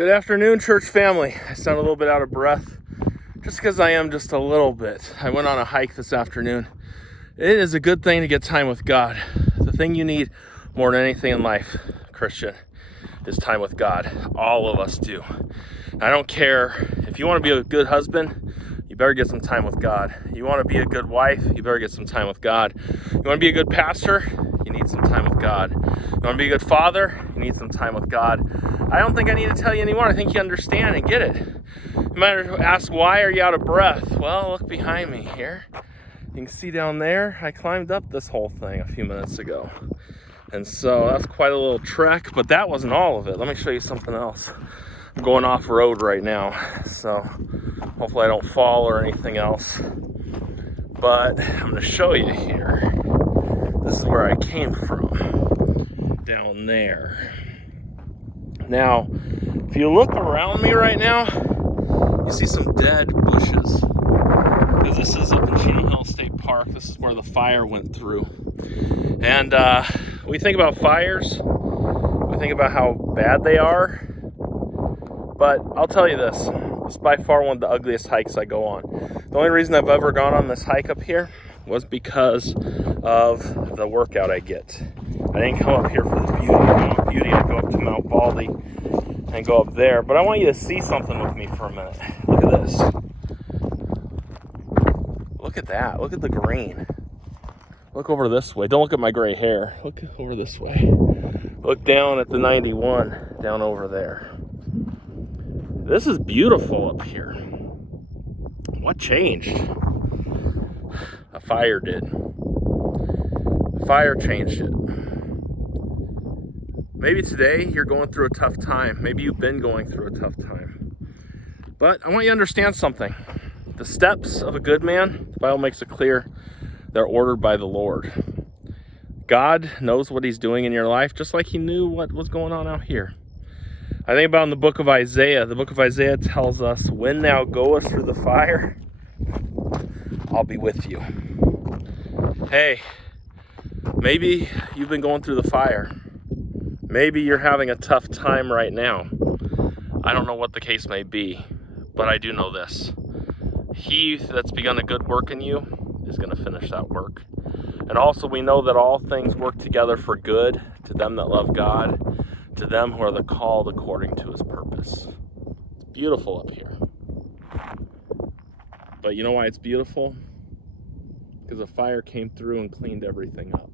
Good afternoon, church family. I sound a little bit out of breath just because I am just a little bit. I went on a hike this afternoon. It is a good thing to get time with God. The thing you need more than anything in life, Christian, is time with God. All of us do. I don't care if you want to be a good husband, you better get some time with God. You want to be a good wife, you better get some time with God. You want to be a good pastor, you need some time with God. You want to be a good father, you need some time with God. I don't think I need to tell you anymore. I think you understand and get it. You might ask, why are you out of breath? Well, look behind me here. You can see down there, I climbed up this whole thing a few minutes ago. And so that's quite a little trek, but that wasn't all of it. Let me show you something else. I'm going off-road right now, so hopefully I don't fall or anything else. But I'm going to show you here. This is where I came from, down there. Now, if you look around me right now, you see some dead bushes. Because this is up in Chino Hill State Park. This is where the fire went through. And we think about fires. We think about how bad they are. But I'll tell you this. It's by far one of the ugliest hikes I go on. The only reason I've ever gone on this hike up here was because of the workout I get. I didn't come up here for the beauty. I'd go up to Mount Baldy and go up there. But I want you to see something with me for a minute. Look at this. Look at that. Look at the green. Look over this way. Don't look at my gray hair. Look over this way. Look down at the 91 down over there. This is beautiful up here. What changed? A fire did. A fire changed it. Maybe today you're going through a tough time. Maybe you've been going through a tough time. But I want you to understand something. The steps of a good man, the Bible makes it clear, they're ordered by the Lord. God knows what he's doing in your life, just like he knew what was going on out here. I think about in the book of Isaiah. The book of Isaiah tells us, when thou goest through the fire, I'll be with you. Hey, maybe you've been going through the fire. Maybe you're having a tough time right now. I don't know what the case may be, but I do know this. He that's begun a good work in you is going to finish that work. And also we know that all things work together for good to them that love God, to them who are the called according to his purpose. It's beautiful up here. But you know why it's beautiful? Because a fire came through and cleaned everything up.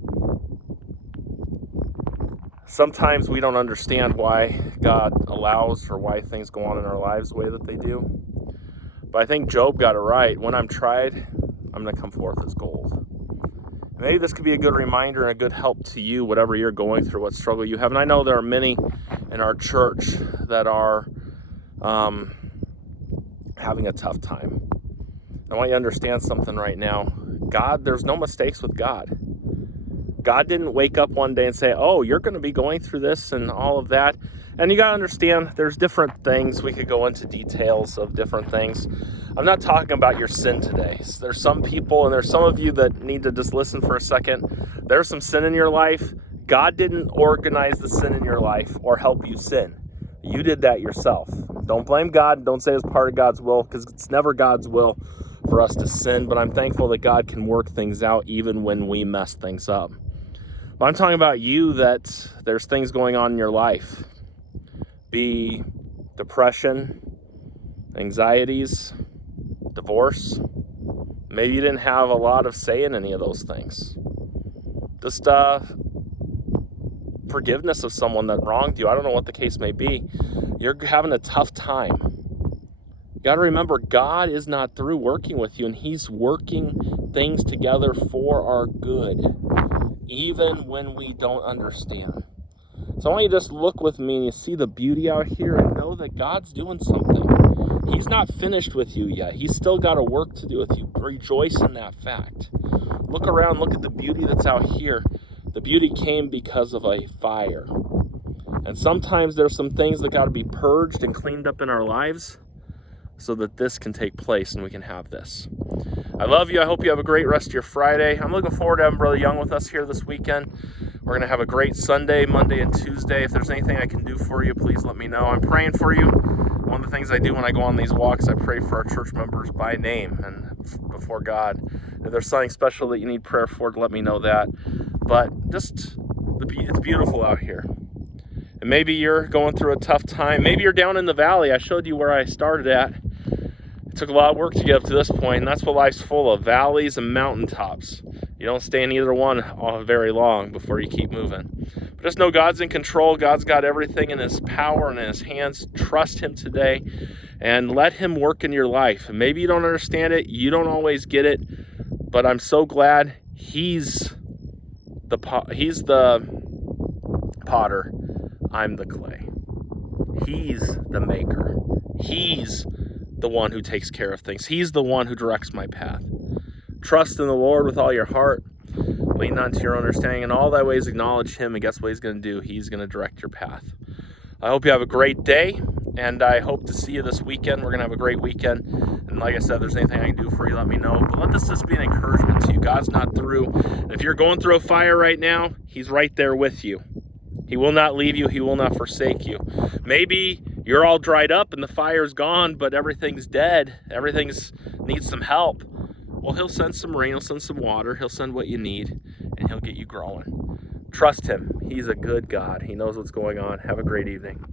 Sometimes we don't understand why God allows or why things go on in our lives the way that they do. But I think Job got it right. When I'm tried, I'm going to come forth as gold. Maybe this could be a good reminder and a good help to you, whatever you're going through, what struggle you have. And I know there are many in our church that are having a tough time. I want you to understand something right now. God, there's no mistakes with God. God didn't wake up one day and say, oh, you're going to be going through this and all of that. And you got to understand, there's different things. We could go into details of different things. I'm not talking about your sin today. There's some people, and there's some of you that need to just listen for a second. There's some sin in your life. God didn't organize the sin in your life or help you sin. You did that yourself. Don't blame God. Don't say it's part of God's will, because it's never God's will for us to sin. But I'm thankful that God can work things out even when we mess things up. But I'm talking about you, that there's things going on in your life. Be depression, anxieties, divorce. Maybe you didn't have a lot of say in any of those things. Just forgiveness of someone that wronged you. I don't know what the case may be. You're having a tough time. You got to remember, God is not through working with you, and he's working things together for our good, even when we don't understand. So I want you to just look with me and you see the beauty out here and know that God's doing something. He's not finished with you yet. He's still got a work to do with you. Rejoice in that fact. Look around, look at the beauty that's out here. The beauty came because of a fire. And sometimes there's some things that got to be purged and cleaned up in our lives so that this can take place and we can have this. I love you. I hope you have a great rest of your Friday. I'm looking forward to having Brother Young with us here this weekend. We're going to have a great Sunday, Monday, and Tuesday. If there's anything I can do for you, please let me know. I'm praying for you. One of the things I do when I go on these walks, I pray for our church members by name and before God. If there's something special that you need prayer for, let me know that. But just, it's beautiful out here. And maybe you're going through a tough time. Maybe you're down in the valley. I showed you where I started at. It took a lot of work to get up to this point, and that's what life's full of, valleys and mountaintops. You don't stay in either one very long before you keep moving. But just know God's in control. God's got everything in his power and in his hands. Trust him today and let him work in your life. And maybe you don't understand it. You don't always get it. But I'm so glad he's the potter. I'm the clay. He's the maker. He's the one who takes care of things. He's the one who directs my path. Trust in the Lord with all your heart. Lean not to your understanding. In all thy ways acknowledge him, and guess what he's going to do? He's going to direct your path. I hope you have a great day, and I hope to see you this weekend. We're going to have a great weekend. And like I said, if there's anything I can do for you, let me know. But let this just be an encouragement to you. God's not through. And if you're going through a fire right now, he's right there with you. He will not leave you. He will not forsake you. Maybe you're all dried up and the fire's gone, but everything's dead. Everything needs some help. Well, he'll send some rain. He'll send some water. He'll send what you need, and he'll get you growing. Trust him. He's a good God. He knows what's going on. Have a great evening.